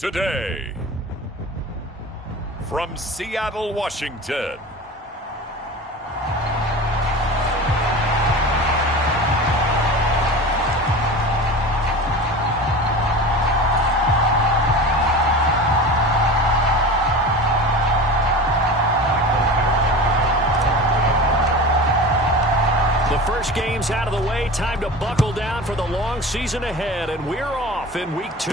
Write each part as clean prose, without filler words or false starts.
today. From Seattle, Washington, the first game's out of the way. Time to buckle down for the long season ahead, and we're off in week 2.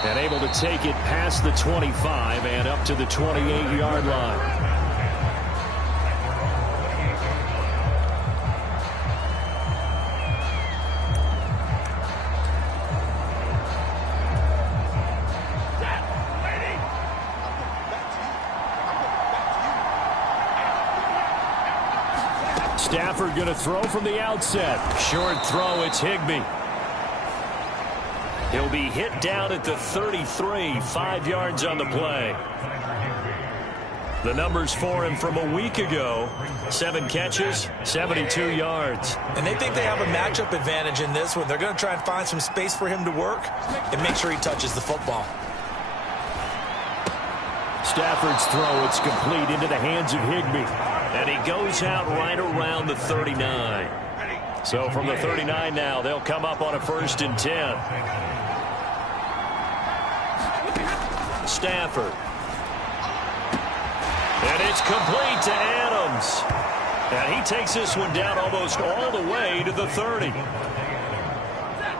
And able to take it past the 25 and up to the 28-yard line. Stafford going to throw from the outset. Short throw, it's Higbee. He'll be hit down at the 33, 5 yards on the play. The numbers for him from a week ago: 7 catches, 72 yards. And they think they have a matchup advantage in this one. They're going to try and find some space for him to work and make sure he touches the football. Stafford's throw, it's complete into the hands of Higbee. And he goes out right around the 39. So from the 39 now, they'll come up on a 1st and 10. Stafford. And it's complete to Adams. And he takes this one down almost all the way to the 30.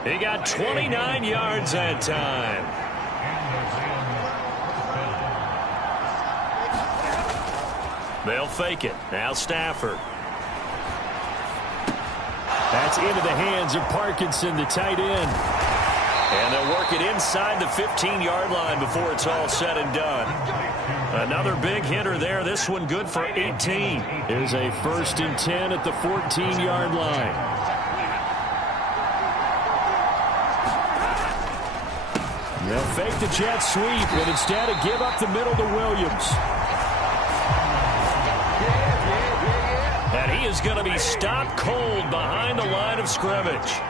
He got 29 yards that time. They'll fake it. Now Stafford. That's into the hands of Parkinson, the tight end. And they'll work it inside the 15-yard line before it's all said and done. Another big hitter there. This one good for 18. Here's a 1st and 10 at the 14-yard line. They'll fake the jet sweep and instead give up the middle to Williams. And he is going to be stopped cold behind the line of scrimmage.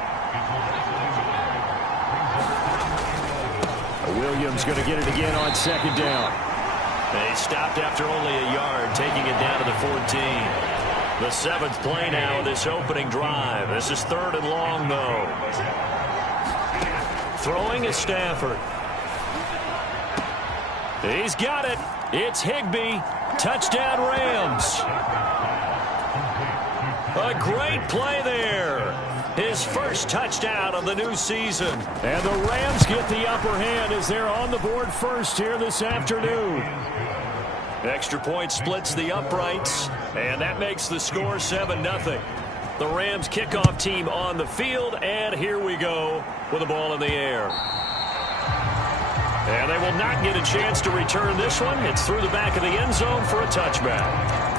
Williams going to get it again on 2nd down. They stopped after only a yard, taking it down to the 14. The 7th play now of this opening drive. This is 3rd and long, though. Throwing is Stafford. He's got it. It's Higbee. Touchdown, Rams. A great play there. His first touchdown of the new season. And the Rams get the upper hand as they're on the board first here this afternoon. Extra point splits the uprights, and that makes the score 7-0. The Rams kickoff team on the field, and here we go with the ball in the air. And they will not get a chance to return this one. It's through the back of the end zone for a touchback.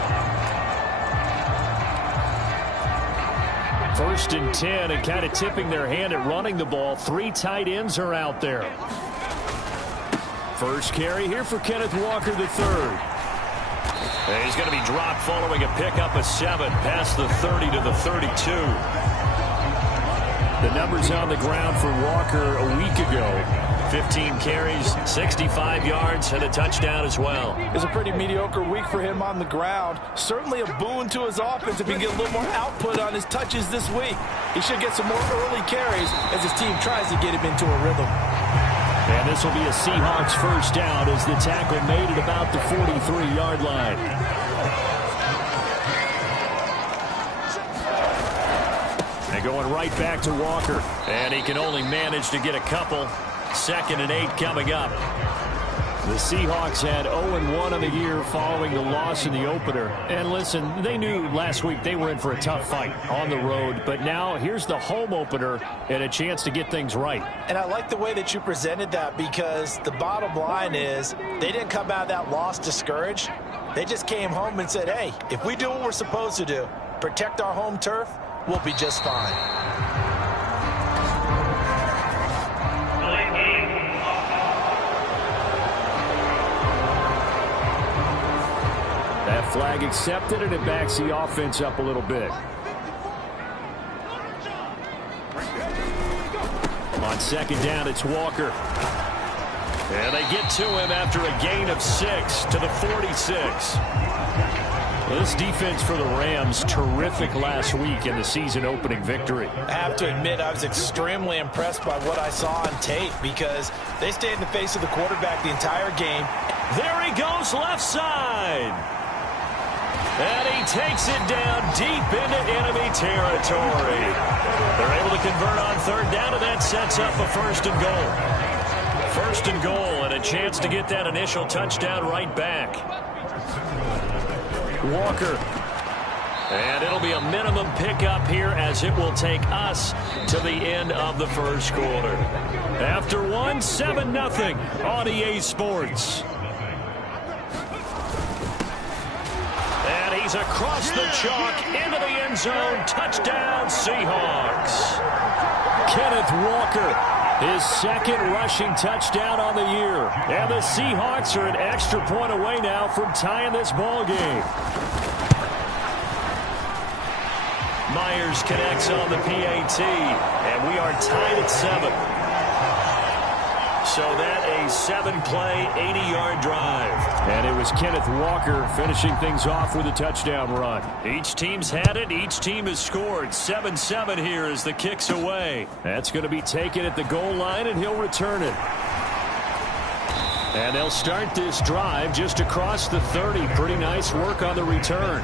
1st and 10, and kind of tipping their hand at running the ball. 3 tight ends are out there. First carry here for Kenneth Walker III. And he's going to be dropped following a pickup of 7 past the 30 to the 32. The numbers on the ground for Walker a week ago: 15 carries, 65 yards, and a touchdown as well. It was a pretty mediocre week for him on the ground. Certainly a boon to his offense if he can get a little more output on his touches this week. He should get some more early carries as his team tries to get him into a rhythm. And this will be a Seahawks 1st down as the tackle made it about the 43-yard line. And going right back to Walker. And he can only manage to get a couple. 2nd and 8 coming up. The Seahawks had 0-1 on the year following the loss in the opener. And listen, they knew last week they were in for a tough fight on the road. But now here's the home opener and a chance to get things right. And I like the way that you presented that, because the bottom line is they didn't come out of that loss discouraged. They just came home and said, hey, if we do what we're supposed to do, protect our home turf, we'll be just fine. That flag accepted, and it backs the offense up a little bit. On second down, it's Walker. And they get to him after a gain of 6 to the 46. Well, this defense for the Rams, terrific last week in the season-opening victory. I have to admit, I was extremely impressed by what I saw on tape because they stayed in the face of the quarterback the entire game. There he goes, left side. And he takes it down deep into enemy territory. They're able to convert on third down, and that sets up a first and goal. First and goal, and a chance to get that initial touchdown right back. Walker. And it'll be a minimum pickup here as it will take us to the end of the first quarter. After one, 7-0 on EA Sports. And he's across the chalk into the end zone. Touchdown, Seahawks. Kenneth Walker. His second rushing touchdown on the year. And the Seahawks are an extra point away now from tying this ball game. Myers connects on the PAT, and we are tied at 7. So that a 7-play, 80-yard drive. And it was Kenneth Walker finishing things off with a touchdown run. Each team's had it. Each team has scored. 7-7 here as the kick's away. That's going to be taken at the goal line, and he'll return it. And they'll start this drive just across the 30. Pretty nice work on the return.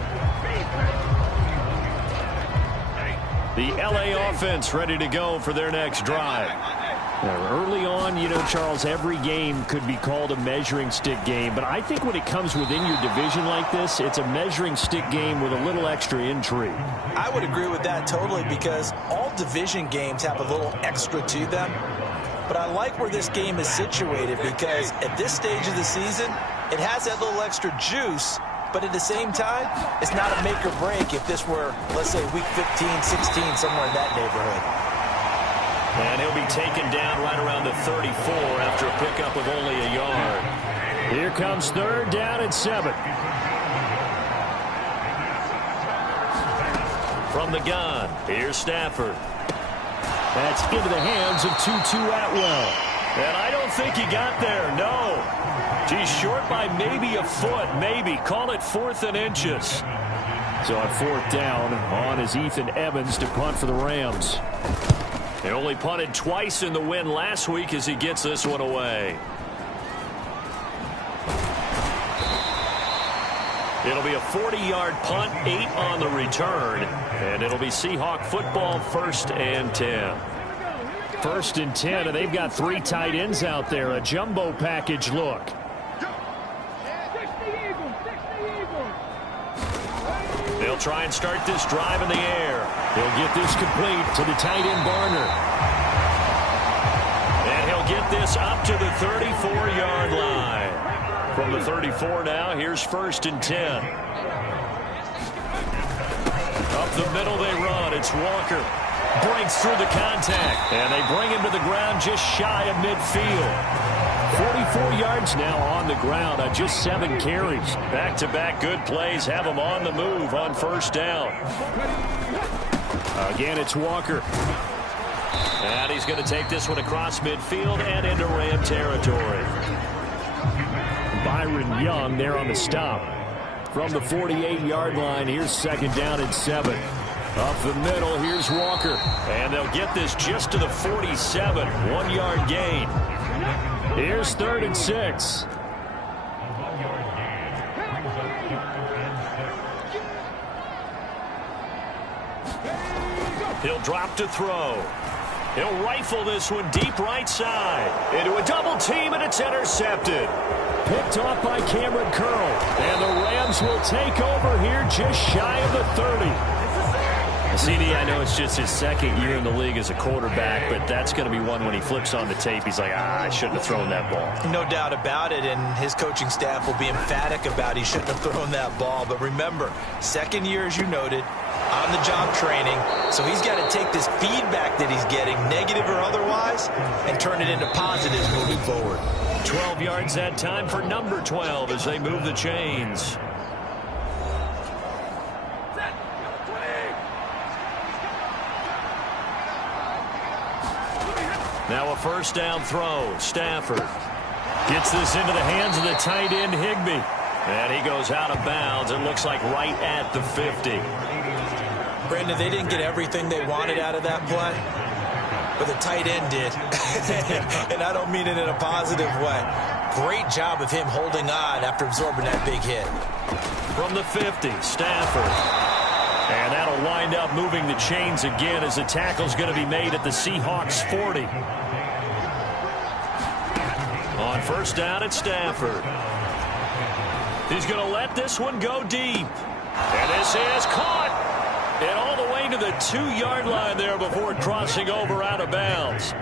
The LA offense ready to go for their next drive. Early on, you know, Charles, every game could be called a measuring stick game. But I think when it comes within your division like this, it's a measuring stick game with a little extra intrigue. I would agree with that totally because all division games have a little extra to them. But I like where this game is situated because at this stage of the season, it has that little extra juice. But at the same time, it's not a make or break if this were, let's say, week 15, 16, somewhere in that neighborhood. And he'll be taken down right around the 34 after a pickup of only a yard. Here comes third down and 7. From the gun, here's Stafford. That's into the hands of Tutu Atwell. And I don't think he got there, no. He's short by maybe a foot, maybe. Call it 4th and inches. So on 4th down, on is Ethan Evans to punt for the Rams. They only punted twice in the win last week as he gets this one away. It'll be a 40-yard punt, 8 on the return, and it'll be Seahawk football, 1st and 10. 1st and 10, and they've got 3 tight ends out there, a jumbo package look. They'll try and start this drive in the air. He'll get this complete to the tight end Barner. And he'll get this up to the 34-yard line. From the 34 now, here's 1st and 10. Up the middle they run. It's Walker. Breaks through the contact. And they bring him to the ground just shy of midfield. 44 yards now on the ground on just 7 carries. Back-to-back good plays have him on the move on 1st down. Again, it's Walker. And he's going to take this one across midfield and into Ram territory. Byron Young there on the stop. From the 48-yard line, here's 2nd down and 7. Up the middle, here's Walker. And they'll get this just to the 47. 1-yard gain. Here's 3rd and 6. He'll drop to throw. He'll rifle this one deep right side. Into a double team, and it's intercepted. Picked off by Cameron Curl. And the Rams will take over here just shy of the 30. CD, I know it's just his 2nd year in the league as a quarterback, but that's going to be one when he flips on the tape. He's like, I shouldn't have thrown that ball. No doubt about it, and his coaching staff will be emphatic about he shouldn't have thrown that ball. But remember, 2nd year, as you noted, on-the-job training, so he's got to take this feedback that he's getting, negative or otherwise, and turn it into positives moving forward. 12 yards that time for number 12 as they move the chains. Now a first down throw. Stafford gets this into the hands of the tight end, Higbee. And he goes out of bounds. It looks like right at the 50. Brandon, they didn't get everything they wanted out of that play, but the tight end did. And I don't mean it in a positive way. Great job of him holding on after absorbing that big hit. From the 50, Stafford. And that'll wind up moving the chains again as the tackle's going to be made at the Seahawks 40. On first down at Stafford. He's going to let this one go deep. And this is caught. And all the way to the 2-yard line there before crossing over out of bounds.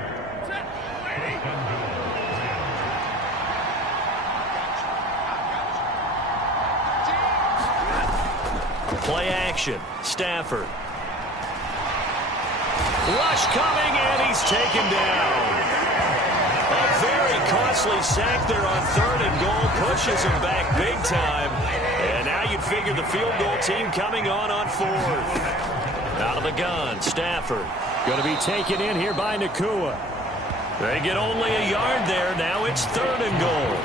Play action. Stafford. Rush coming, and he's taken down. A very costly sack there on 3rd and goal. Pushes him back big time. And now you'd figure the field goal team coming on 4th. Out of the gun, Stafford. Going to be taken in here by Nacua. They get only a yard there. Now it's 3rd and goal.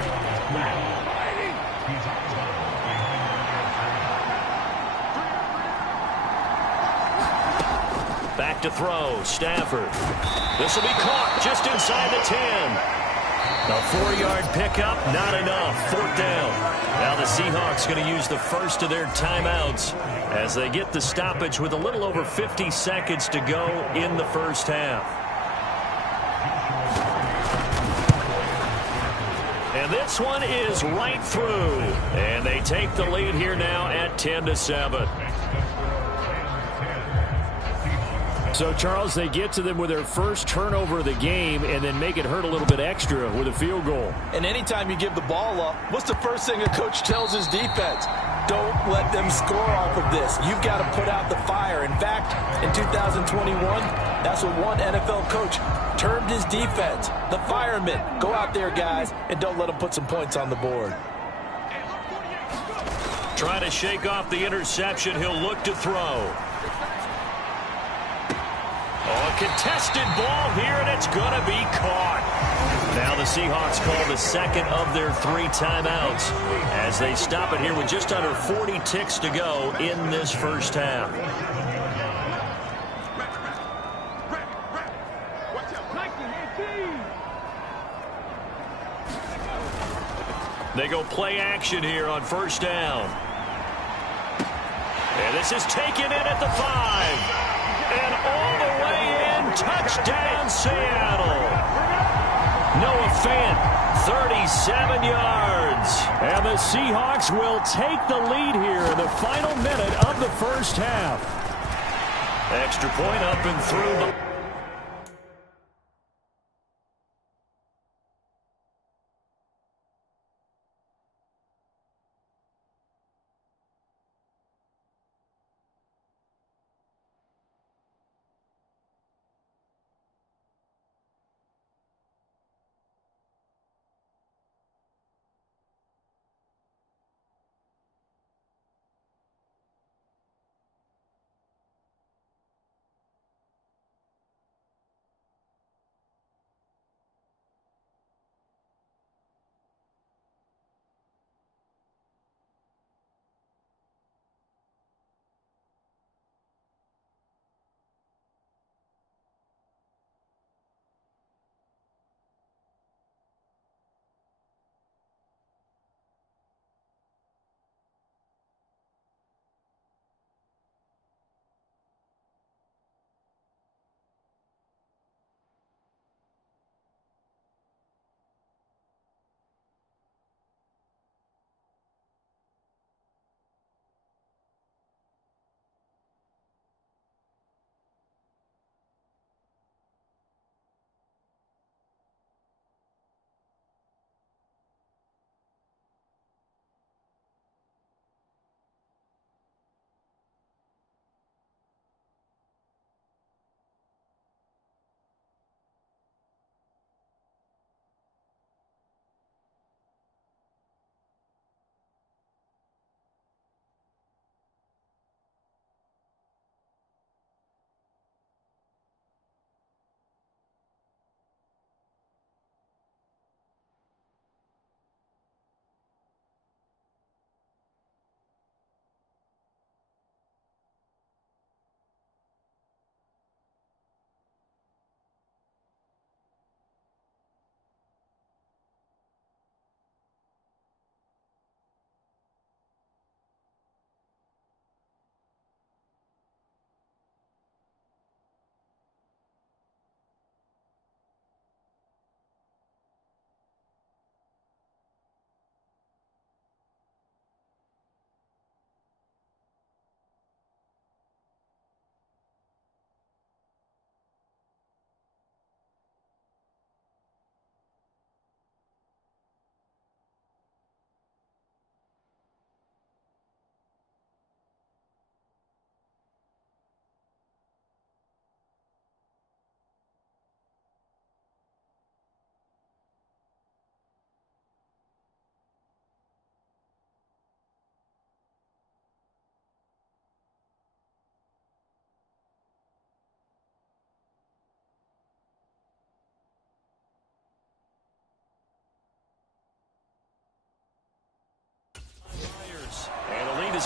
Back to throw, Stafford. This will be caught just inside the 10. A 4-yard pickup, not enough. 4th down. Now the Seahawks going to use the first of their timeouts as they get the stoppage with a little over 50 seconds to go in the first half. And this one is right through. And they take the lead here now at 10-7. So, Charles, they get to them with their first turnover of the game and then make it hurt a little bit extra with a field goal. And anytime you give the ball up, what's the first thing a coach tells his defense? Don't let them score off of this. You've got to put out the fire. In fact, in 2021, that's what one NFL coach termed his defense, the firemen. Go out there, guys, and don't let them put some points on the board. Trying to shake off the interception. He'll look to throw. Oh, a contested ball here, and it's going to be caught. Now the Seahawks call the second of their 3 timeouts as they stop it here with just under 40 ticks to go in this first half. They go play action here on first down. And this is taken in at the 5. And all the way in, touchdown Seattle. Noah Fant, 37 yards. And the Seahawks will take the lead here in the final minute of the first half. Extra point up and through.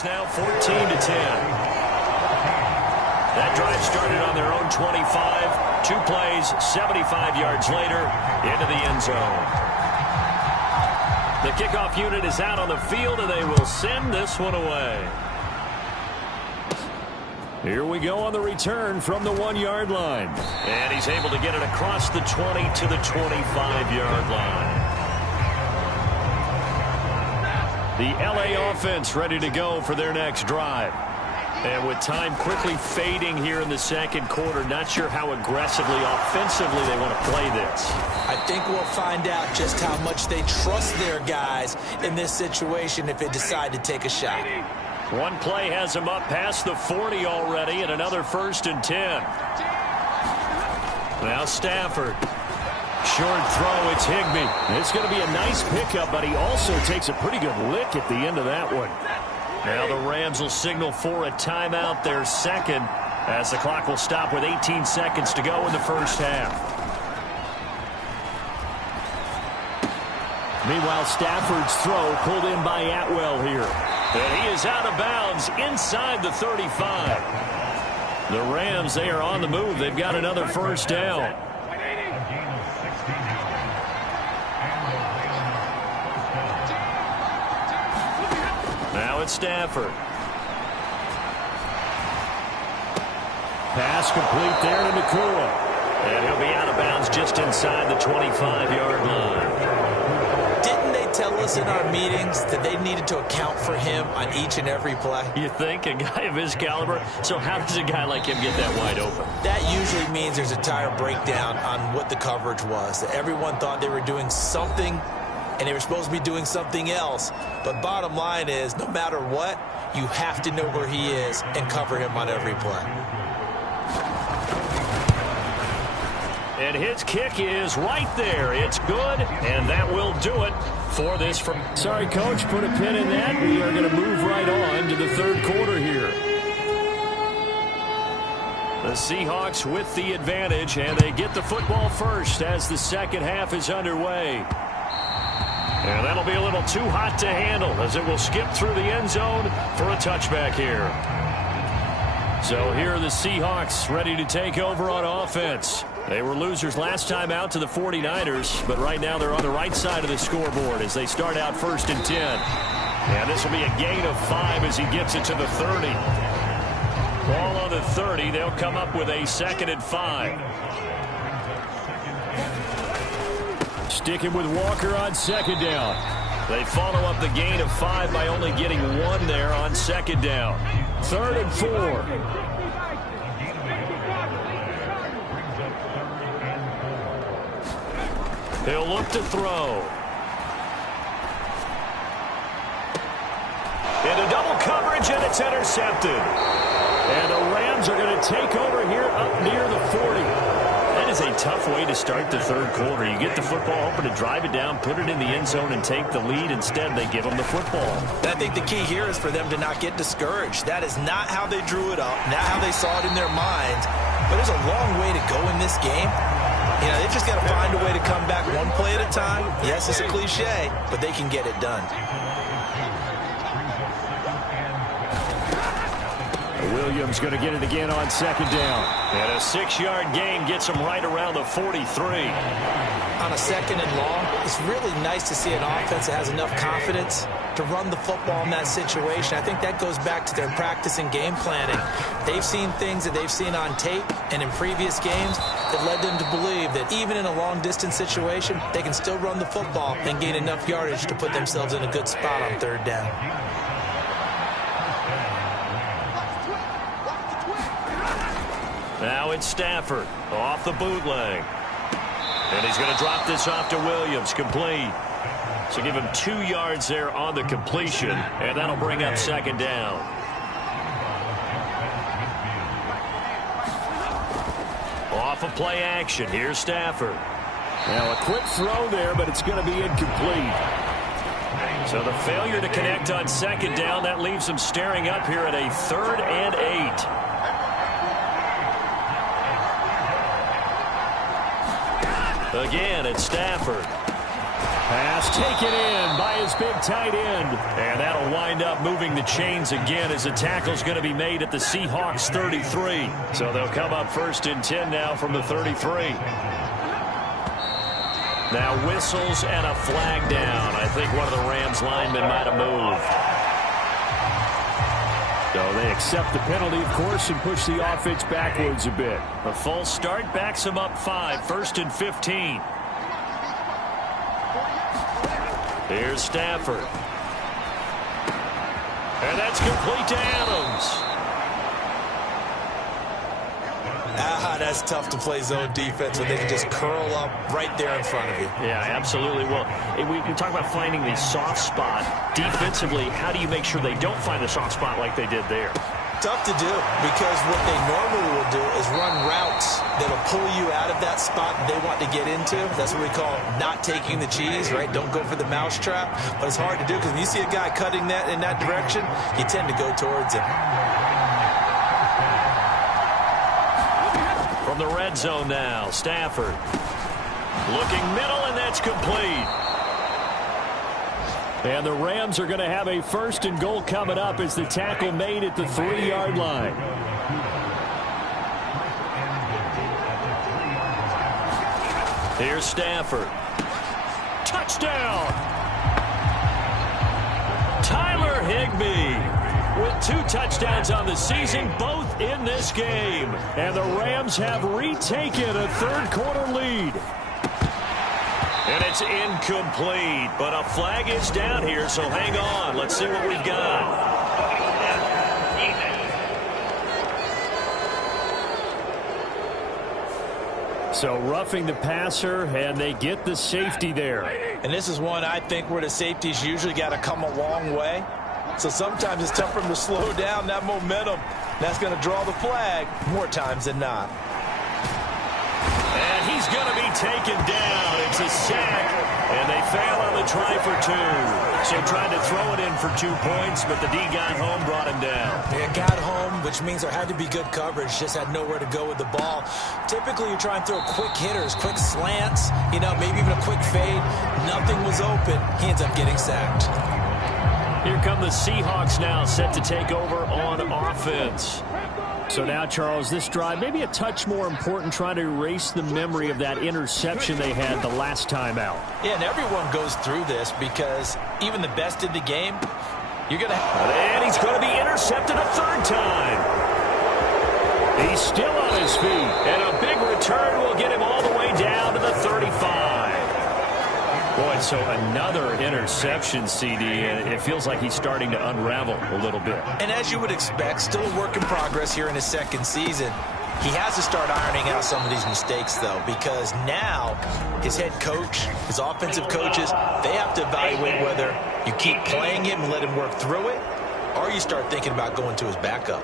it's now 14-10. That drive started on their own 25. 2 plays, 75 yards later, into the end zone. The kickoff unit is out on the field, and they will send this one away. Here we go on the return from the 1-yard line. And he's able to get it across the 20 to the 25-yard line. The LA offense ready to go for their next drive. And with time quickly fading here in the second quarter, not sure how aggressively, offensively they want to play this. I think we'll find out just how much they trust their guys in this situation if they decide to take a shot. One play has them up past the 40 already, and another 1st and 10. Now Stafford. Short throw, it's Higbee. It's going to be a nice pickup, but he also takes a pretty good lick at the end of that one. Now the Rams will signal for a timeout, their second, as the clock will stop with 18 seconds to go in the first half. Meanwhile, Stafford's throw pulled in by Atwell here. And he is out of bounds inside the 35. The Rams, they are on the move. They've got another first down. Now it's Stafford. Pass complete there to Nakua. And he'll be out of bounds just inside the 25-yard line. Didn't they tell us in our meetings that they needed to account for him on each and every play? You think? A guy of his caliber? So how does a guy like him get that wide open? That usually means there's a tire breakdown on what the coverage was. That everyone thought they were doing something and they were supposed to be doing something else. But bottom line is, no matter what, you have to know where he is and cover him on every play. And his kick is right there. It's good, and that will do it for this. Sorry, Coach, put a pin in that. We are going to move right on to the third quarter here. The Seahawks with the advantage, and they get the football first as the second half is underway. And that'll be a little too hot to handle as it will skip through the end zone for a touchback here. So here are the Seahawks ready to take over on offense. They were losers last time out to the 49ers, but right now they're on the right side of the scoreboard as they start out 1st and 10. And this will be a gain of 5 as he gets it to the 30. Ball on the 30. They'll come up with a 2nd and 5. Sticking with Walker on 2nd down. They follow up the gain of 5 by only getting 1 there on 2nd down. 3rd and 4. He'll look to throw. Into double coverage, and it's intercepted. And the Rams are going to take over here up near the 40. That is a tough way to start the third quarter. You get the football, hoping to drive it down, put it in the end zone, and take the lead. Instead, they give them the football. I think the key here is for them to not get discouraged. That is not how they drew it up, not how they saw it in their minds. But there's a long way to go in this game. You know, they've just got to find a way to come back one play at a time. Yes, it's a cliche, but they can get it done. Williams going to get it again on 2nd down. And a 6-yard gain gets him right around the 43. On a 2nd and long, it's really nice to see an offense that has enough confidence to run the football in that situation. I think that goes back to their practice and game planning. They've seen things that they've seen on tape and in previous games that led them to believe that even in a long-distance situation, they can still run the football and gain enough yardage to put themselves in a good spot on 3rd down. Now it's Stafford off the bootleg. And he's going to drop this off to Williams, complete. So give him 2 yards there on the completion, and that'll bring up 2nd down. Off of play action, here's Stafford. Now a quick throw there, but it's going to be incomplete. So the failure to connect on 2nd down, that leaves them staring up here at a 3rd and 8. Again, it's Stafford. Pass taken in by his big tight end. And that'll wind up moving the chains again as the tackle's going to be made at the Seahawks 33. So they'll come up 1st and 10 now from the 33. Now whistles and a flag down. I think one of the Rams linemen might have moved. So they accept the penalty, of course, and push the offense backwards a bit. A false start backs them up 5, 1st and 15. Here's Stafford. And that's complete to Adams. That's tough to play zone defense when they can just curl up right there in front of you. Yeah, absolutely. Well, we talk about finding the soft spot. Defensively, how do you make sure they don't find the soft spot like they did there? Tough to do, because what they normally will do is run routes that'll pull you out of that spot they want to get into. That's what we call not taking the cheese, right? Don't go for the mousetrap. But it's hard to do because when you see a guy cutting that in that direction, you tend to go towards him. From the red zone now, Stafford. Looking middle, and that's complete. And the Rams are going to have a 1st and goal coming up as the tackle made at the 3-yard line. Here's Stafford. Touchdown! Tyler Higbee with 2 touchdowns on the season, both in this game. And the Rams have retaken a 3rd-quarter lead. And it's incomplete, but a flag is down here, so hang on. Let's see what we've got. So roughing the passer, and they get the safety there. And this is one I think where the safeties usually got to come a long way. So sometimes it's tough for them to slow down that momentum. That's going to draw the flag more times than not. And he's going to be taken down. It's a sack, and they fail on the try for 2. So tried to throw it in for 2 points, but the D got home, brought him down. It got home, which means there had to be good coverage. Just had nowhere to go with the ball. Typically, you try and throw quick hitters, quick slants, maybe even a quick fade. Nothing was open. He ends up getting sacked. Here come the Seahawks now, set to take over on offense. So now, Charles, this drive, maybe a touch more important, trying to erase the memory of that interception they had the last time out. Yeah, and everyone goes through this because even the best in the game, you're going to have... And he's going to be intercepted a 3rd time. He's still on his feet, and a big return will get him all the way down to the 35. Boy, so another interception, CD, and it feels like he's starting to unravel a little bit. And as you would expect, still a work in progress here in his 2nd season. He has to start ironing out some of these mistakes, though, because now his head coach, his offensive coaches, they have to evaluate whether you keep playing him and let him work through it, or you start thinking about going to his backup.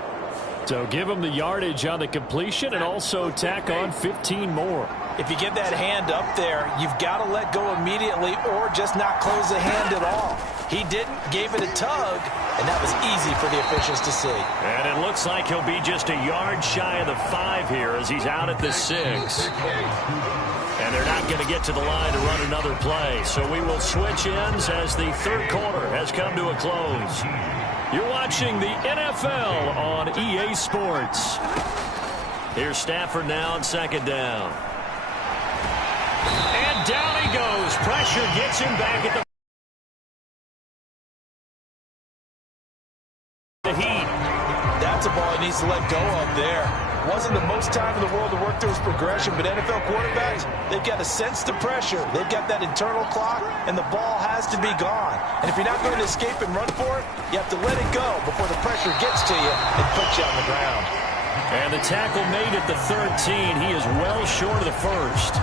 So give him the yardage on the completion and also tack on 15 more. If you give that hand up there, you've got to let go immediately or just not close the hand at all. He didn't, gave it a tug, and that was easy for the officials to see. And it looks like he'll be just a yard shy of the 5 here as he's out at the 6. And they're not going to get to the line to run another play. So we will switch ends as the 3rd quarter has come to a close. You're watching the NFL on EA Sports. Here's Stafford now on 2nd down. And down he goes. Pressure gets him back at the heat. That's a ball he needs to let go of there. Wasn't the most time in the world to work through his progression, but NFL quarterbacks, they've got to sense the pressure. They've got that internal clock, and the ball has to be gone. And if you're not going to escape and run for it, you have to let it go before the pressure gets to you and puts you on the ground. And the tackle made at the 13. He is well short of the 1st.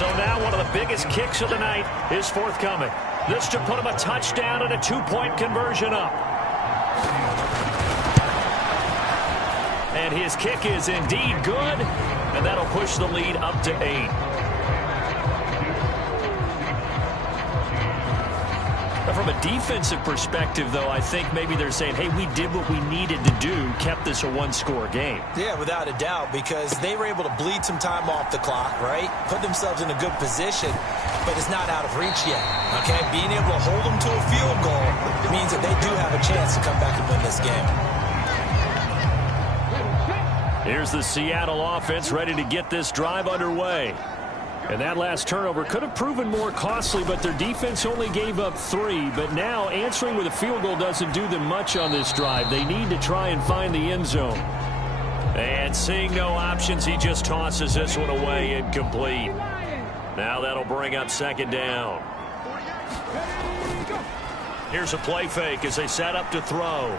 So now one of the biggest kicks of the night is forthcoming. This to put him a touchdown and a 2-point conversion up. And his kick is indeed good, and that'll push the lead up to 8. From From a defensive perspective, though, I think maybe they're saying, hey, we did what we needed to do, kept this a one-score game. Yeah, without a doubt, because they were able to bleed some time off the clock, right? Put themselves in a good position, but it's not out of reach yet, okay? Being able to hold them to a field goal means that they do have a chance to come back and win this game. Here's the Seattle offense ready to get this drive underway. And that last turnover could have proven more costly, but their defense only gave up 3. But now answering with a field goal doesn't do them much on this drive. They need to try and find the end zone. And seeing no options, he just tosses this one away incomplete. Now that'll bring up second down. Here's a play fake as they set up to throw.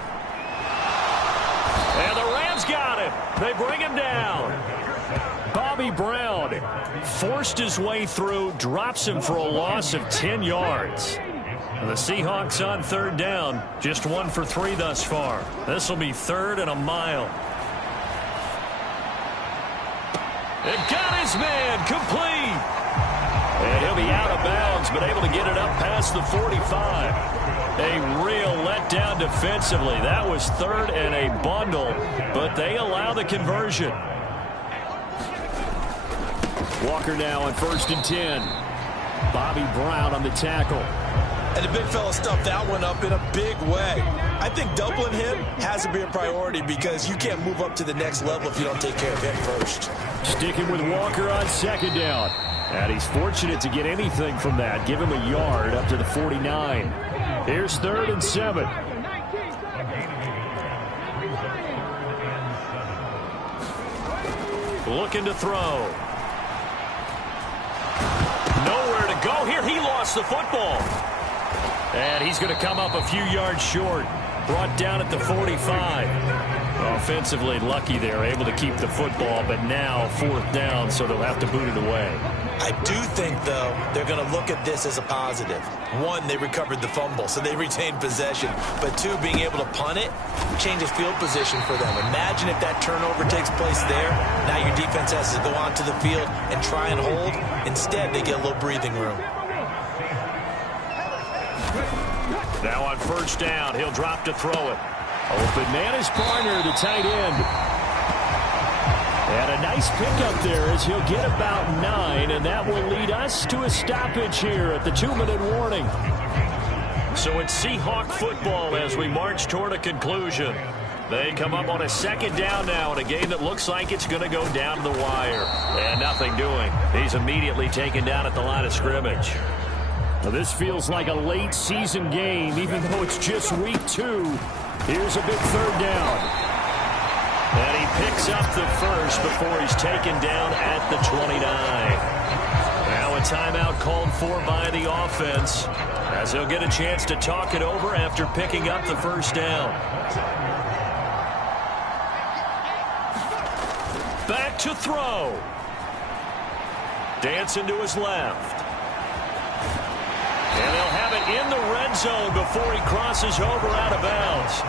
And the Rams got him. They bring him down. Bobby Brown forced his way through, drops him for a loss of 10 yards. And the Seahawks on third down, just 1 for 3 thus far. This will be 3rd and a mile. It got his man complete. And he'll be out of bounds, but able to get it up past the 45. A real letdown defensively. That was 3rd and a bundle, but they allow the conversion. Walker now on 1st and 10. Bobby Brown on the tackle. And the big fella stuffed that one up in a big way. I think doubling him has to be a priority because you can't move up to the next level if you don't take care of him first. Sticking with Walker on 2nd down. And he's fortunate to get anything from that. Give him a yard up to the 49. Here's 3rd and 7. Looking to throw. Nowhere to go here. He lost the football. And he's going to come up a few yards short. Brought down at the 45. Offensively lucky there, able to keep the football, but now 4th down, so they'll have to boot it away. I do think, though, they're going to look at this as a positive. 1, they recovered the fumble, so they retained possession. But 2, being able to punt it changes field position for them. Imagine if that turnover takes place there. Now your defense has to go onto the field and try and hold. Instead, they get a little breathing room. Now on 1st down, he'll drop to throw it. Open man is Barner, the tight end. And a nice pickup there as he'll get about 9, and that will lead us to a stoppage here at the 2-minute warning. So it's Seahawk football as we march toward a conclusion. They come up on a 2nd down now in a game that looks like it's going to go down to the wire. And nothing doing. He's immediately taken down at the line of scrimmage. Now this feels like a late season game, even though it's just week 2. Here's a big 3rd down. And he picks up the first before he's taken down at the 29. Now a timeout called for by the offense as he'll get a chance to talk it over after picking up the 1st down. Back to throw. Dancing to his left. And they'll have it in the red zone before he crosses over out of bounds.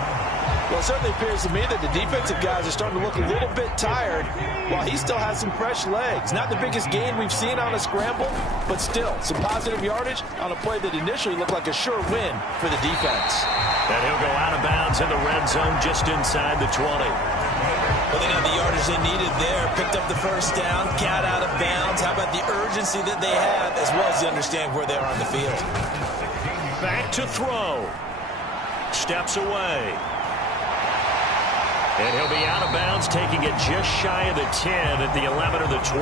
Well, it certainly appears to me that the defensive guys are starting to look a little bit tired while he still has some fresh legs. Not the biggest gain we've seen on a scramble, but still some positive yardage on a play that initially looked like a sure win for the defense. And he'll go out of bounds in the red zone just inside the 20. Well, they got the yardage they needed there. Picked up the 1st down, got out of bounds. How about the urgency that they have as well as they understand where they are on the field? Back to throw. Steps away. And he'll be out of bounds, taking it just shy of the 10 at the 11 or the 12.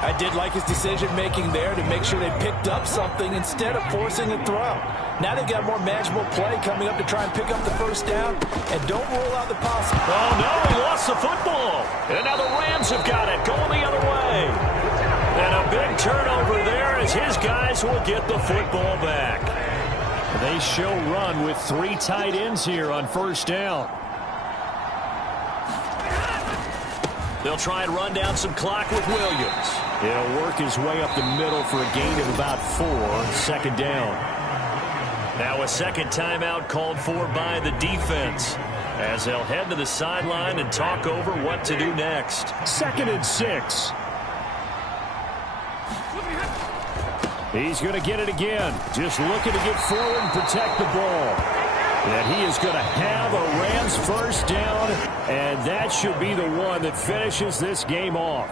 I did like his decision-making there to make sure they picked up something instead of forcing a throw. Now they've got a more manageable play coming up to try and pick up the 1st down. And don't rule out the possibility. Oh, no, he lost the football. And now the Rams have got it, going the other way. And a big turnover there as his guys will get the football back. They show run with 3 tight ends here on 1st down. They'll try and run down some clock with Williams. He'll work his way up the middle for a gain of about 4. 2nd down. Now a 2nd timeout called for by the defense as they'll head to the sideline and talk over what to do next. 2nd and 6. He's going to get it again. Just looking to get forward and protect the ball. And he is going to have a Rams first down, and that should be the one that finishes this game off.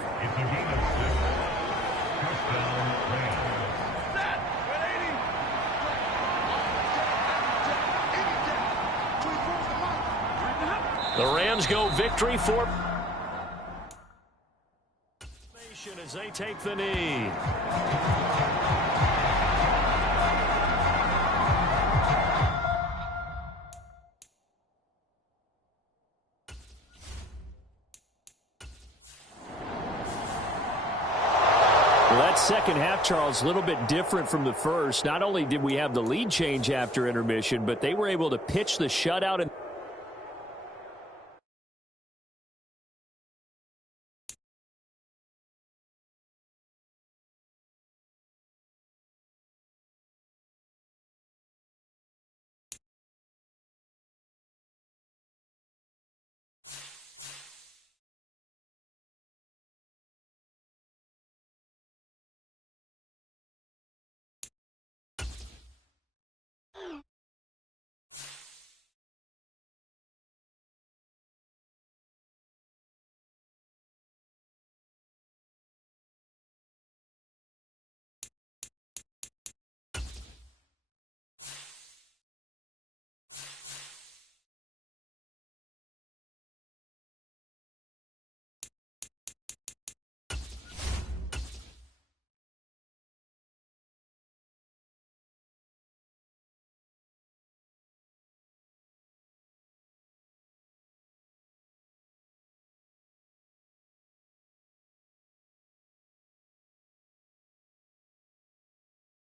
The Rams go victory for as they take the knee. Well, that second half, Charles, a little bit different from the first. Not only did we have the lead change after intermission, but they were able to pitch the shutout and